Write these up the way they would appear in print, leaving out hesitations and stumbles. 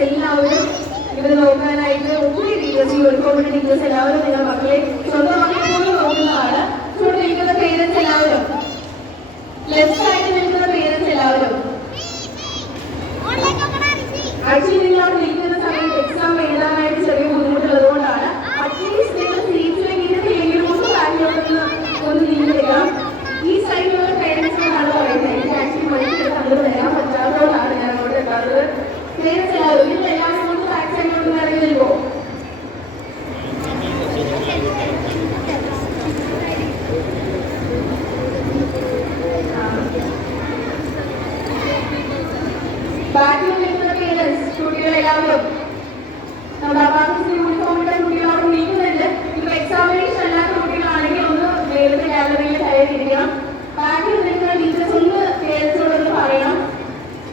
Teachers എല്ലാവരും ഇവർ നോക്കാനായിട്ട് ഒത്തിരി ടീച്ചേഴ്സ് ഈ ഒരുക്കോട്ട് ടീച്ചേഴ്സ് എല്ലാവരും നിങ്ങളുടെ മക്കളെ സ്വന്തം മക്കളെ പോലും നോക്കുന്നതാണ്. ചൂട് നിൽക്കുന്ന പേരൻസ് എല്ലാവരും, ലെഫ്റ്റ് സൈഡിൽ നിൽക്കുന്ന പേരൻസ് എല്ലാവരും ആക്ച്വലി നിങ്ങൾ അവിടെ നിൽക്കുന്ന സമയത്ത് എക്സാം എഴുതാനായിട്ട് ചെറിയ ബുദ്ധിമുട്ടുള്ളത് കൊണ്ടാണ്. അറ്റ്ലീസ്റ്റ് നിങ്ങൾ സീറ്റിലേക്ക് ഇരുന്നില്ലെങ്കിലും ഒന്ന് ബാക്കിലോട്ടൊന്ന് ഒന്ന് നീങ്ങിയിരിക്കണം. ഈ സൈഡിലുള്ള പേരൻസിനോടാണ് പറയുന്നത്. എനിക്ക് ആക്ച്വലി മണിക്ക് അങ്ങോട്ട് വരാൻ പറ്റാത്തതുകൊണ്ടാണ് ഞാൻ അങ്ങോട്ട് എത്താത്തത്. പേരൻസ് എല്ലാവരും നിങ്ങൾ എല്ലാവരും കൊണ്ട് ബാക്ക് സൈഡിലോട്ട് ഇറങ്ങി നിൽക്കുമോ? ബാക്കിൽ നിൽക്കുന്ന പേരൻസ് കുട്ടികളെല്ലാവരും നമ്മുടെ അപ്പാർട്ട്മെന്റ് യൂണിഫോമിന്റെ കുട്ടികളോട് നീക്കുന്നുണ്ട്. ഇപ്പൊ എക്സാമിനേഷൻ അല്ലാത്ത കുട്ടികളാണെങ്കിൽ ഒന്ന് നേരത്തെ ഗാലറിയിൽ കയറിയിരിക്കണം. ബാക്കിൽ നിൽക്കുന്ന ടീച്ചേഴ്സ് ഒന്ന് പേരൻസിനോടൊന്ന് പറയണം.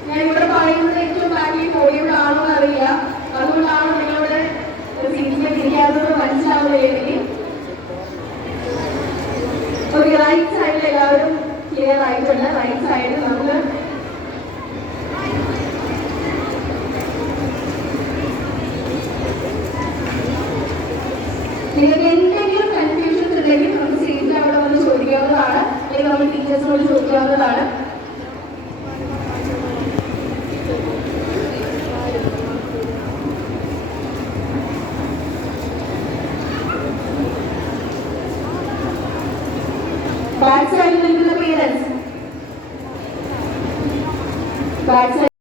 ഞാൻ ഇവിടെ പറയുന്നത് ഏറ്റവും ബാക്കിൽ പോയവരാണോ എന്നറിയില്ല, അതുകൊണ്ടാണോ നിങ്ങളുടെ സീറ്റിലേക്ക് ഇരിക്കാത്തത് മനസ്സിലാവുന്നതിലേക്ക്. ഓക്കെ, റൈറ്റ് സൈഡിൽ എല്ലാവരും ക്ലിയർ ആയിട്ടുണ്ട്. റൈറ്റ് സൈഡിൽ നമുക്ക് നിങ്ങൾക്ക് എന്തെങ്കിലും കൺഫ്യൂഷൻസ് ഉണ്ടെങ്കിൽ നമുക്ക് സീറ്റിൽ അവിടെ വന്ന് ചോദിക്കാവുന്നതാണ്, അല്ലെങ്കിൽ നമ്മൾ ടീച്ചേഴ്സിനോട് ചോദിക്കാവുന്നതാണ്.